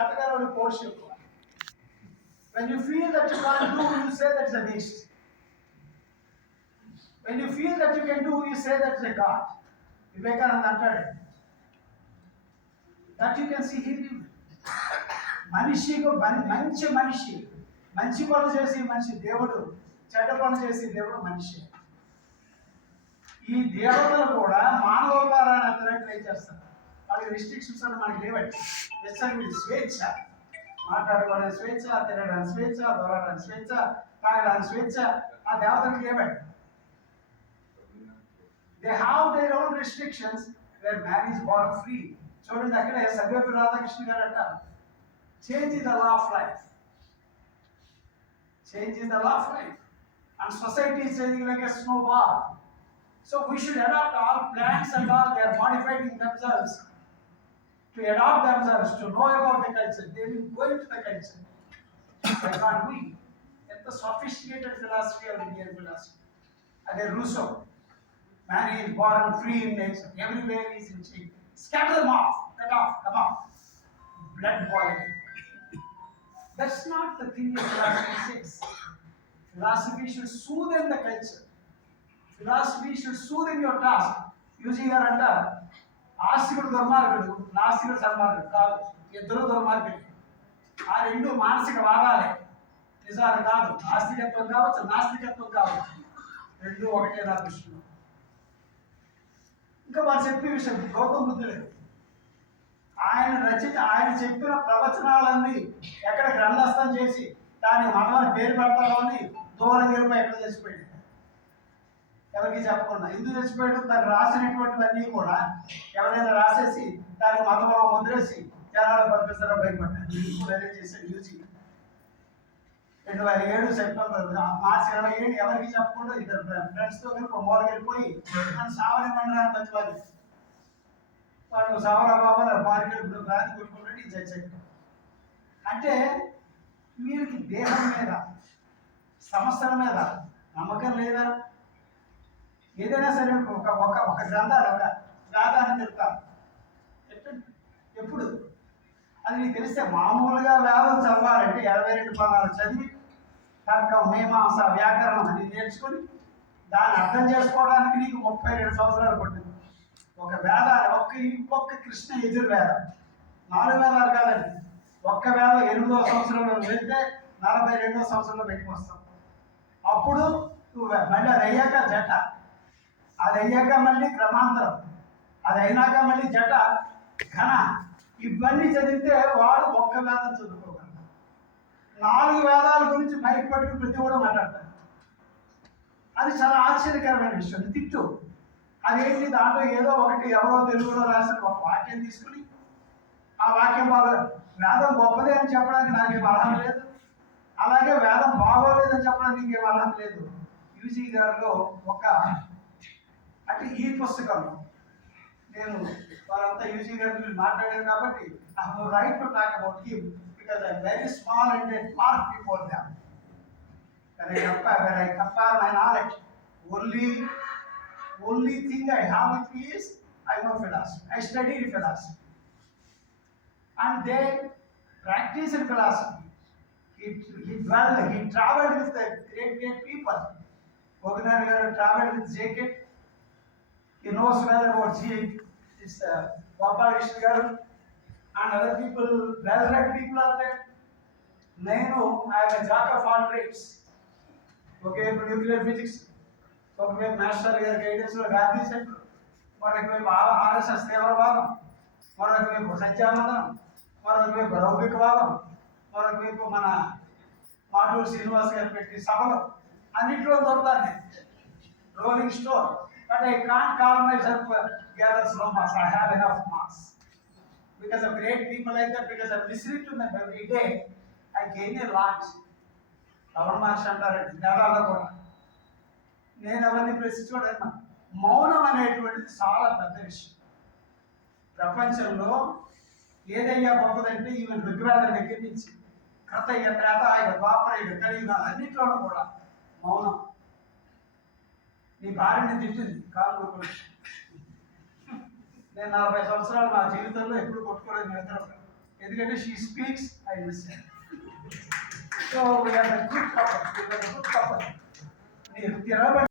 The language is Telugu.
చేతగానే పోర్షన్ ఎక్కువ. When you feel that you can't do, you say that's a waste. When you feel that you can do, you say that's a God. Vivekananda అంటాడు, that you can see him. మనిషికి మంచి మనిషి, మంచి పనులు చేసి మనిషి దేవుడు, చెడ్డ పనులు చేసి దేవుడు మనిషి. ఈ దేవతలు కూడా మానవతారాన్ని అతను ట్రై చేస్తారు. వాళ్ళకి రిస్ట్రిక్షన్స్ అని మనకి లేవండి. స్వేచ్ఛ, మాట్లాడుకోవడానికి స్వేచ్ఛ, తినడానికి స్వేచ్ఛ, దొరకడానికి స్వేచ్ఛ, తాగడానికి స్వేచ్ఛ ఆ దేవతలకు లేవండి. They have their own restrictions where man is born free. చూడండి అక్కడే సర్వేపల్లి రాధాకృష్ణ గారు అంటారు, change is the law of life. Change is the law of life. And society is changing like a snowball. So we should adopt all plants and all, they are modifying themselves to adopt themselves, to know about the culture. They will go into the culture. Why not we? It's the sophisticated philosophy of Indian philosophy. Again, Rousseau. Man is born free in nature. Everywhere he is in chain. Scatter them off. Cut off. Come off. Blood boiling. That's not the thing that philosophy says. Philosophy should soothe in the culture. Philosophy should soothe in your task. Using your under. ఆస్తికుడు దుర్మార్గుడు, నాస్తికుడు సన్మార్గుడు కాదు, ఇద్దరు దుర్మార్గుడు. ఆ రెండు మానసిక వాదాలే, నిజాలు కాదు. ఆస్తికత్వం కావచ్చు, నాస్తికత్వం కావచ్చు, రెండు ఒకటే నా దృష్టిలో. ఇంకా వారు చెప్పే విషయం గౌతమ బుద్ధుడు ఆయన చెప్పిన ప్రవచనాలన్నీ ఎక్కడ గ్రంథస్థం చేసి దాని మతమని పేరు పెడతారో అని దూరం గెలిపి ఎక్కడ చచ్చిపోయాడు, ఎవరికి చెప్పకుండా. ఎందుకు చచ్చిపోయాడు? తను రాసినటువంటివన్నీ కూడా ఎవరైనా రాసేసి దానికి మతంలో ముద్రేసి జనాలు పంపిస్తారో భయపడ్డాడు. వేరే చేశాడు యూజీ. 2007 సెప్టెంబర్ మార్చి 27 ఎవరికి చెప్పకుండా ఇద్దరు ఫ్రెండ్స్తో కలిపి మూలకి వెళ్ళిపోయి నన్ను సావని మండలాన్ని మంచివాళ్ళు వాడు సవరా బాబా మార్కెట్ గాంధీ కొట్టుకుంటే చచ్చాడు. అంటే వీరికి దేహం మీద, సమస్యల మీద నమ్మకం లేదా? ఏదైనా సరే ఒక గ్రంథాలు ఒక వేదాన్ని చెప్తాను ఎప్పుడు అది నీకు తెలిస్తే మామూలుగా వేదం చదవాలంటే 22 పదాలు చదివి తర్కం, మీమాంస, వ్యాకరణం అని నేర్చుకొని దాన్ని అర్థం చేసుకోవడానికి నీకు 32 సంవత్సరాలు పట్టింది. ఒక వేదాలు ఇంకొక కృష్ణ యజుర్వేదం 4 వేదాలు కాదండి. ఒక్క వేదం 8వ సంవత్సరంలో వెళ్తే 42వ సంవత్సరంలో పెట్టుకు వస్తాం. అప్పుడు నువ్వు మళ్ళీ అది అయ్యాక జట, అది అయ్యాక మళ్ళీ క్రమాంతరం, అది అయినాక మళ్ళీ జట, ఘన, ఇవన్నీ చదివితే వాడు ఒక్క వేదం చదువుకోగలరు. 4 వేదాల గురించి మైక్ పట్టుకుని ప్రతి కూడా మాట్లాడతారు. అది చాలా ఆశ్చర్యకరమైన విషయం. తిట్టు అదేంటి, దాంట్లో ఏదో ఒకటి ఎవరో తెలుగులో రాసిన ఒక వాక్యం తీసుకుని ఆ వాక్యం బాగా వేదం గొప్పదే అని చెప్పడానికి నాకేం అర్హత లేదు, అలాగే వేదం బాగోలేదని చెప్పడానికి ఇంకేం అర్హత లేదు. యూజీ గారిలో ఒక అంటే ఈ పుస్తకంలో నేను వారంతా యూజీ గారిని మాట్లాడాను కాబట్టి I have right to talk about him because I very small and A part before them. When I compare my knowledge, only thing I have with me is I know philosophy. I studied philosophy. And they practiced philosophy. He traveled with the great people. Bogner traveled with Jacob. He knows well about Gopal Krishna Garu and other people, well-read people are there. Nenu, I am a jack of all trades. Okay, nuclear physics. Okay, master guidance of Gandhi Center. మనకి ఆర్ఎస్ఎస్ తీవ్రవాదం, మరొక వైపు సత్యానందం, మరొక వైపు రౌపికవాదం, మరొక వైపు మన మాటూరు శ్రీనివాస్ గారు పెట్టి సభలు అన్నింటిలో దొరుకుతాను. Rolling stone. But I can't call myself gathers no mass. I have enough mass. Because of great people like that, because I'm listening to them every day, I gain a lot. Ravan Maharshi అంటారండి నేరాల్లో కూడా. నేను అవన్నీ ప్రశ్నించుకోవడం. మౌనం అనేటువంటిది చాలా పెద్ద విషయం. ప్రపంచంలో ఏదయ్యా గొప్పదంటే ఈవెన్ ఋగ్వేదం దగ్గర నుంచి కృతయ్య, త్రేతాయుగ, ద్వాపరయుగ, కలియుగాలు అన్నింటిలోనూ కూడా మౌనం. నీ భార్యని తిట్టింది కాలు కొట్టుకోలేదు. నేను 40 సంవత్సరాలు నా జీవితంలో ఎప్పుడు కొట్టుకోలేదు. మీ ఇద్దరు ఎందుకంటే she speaks I listen. So we are good couple.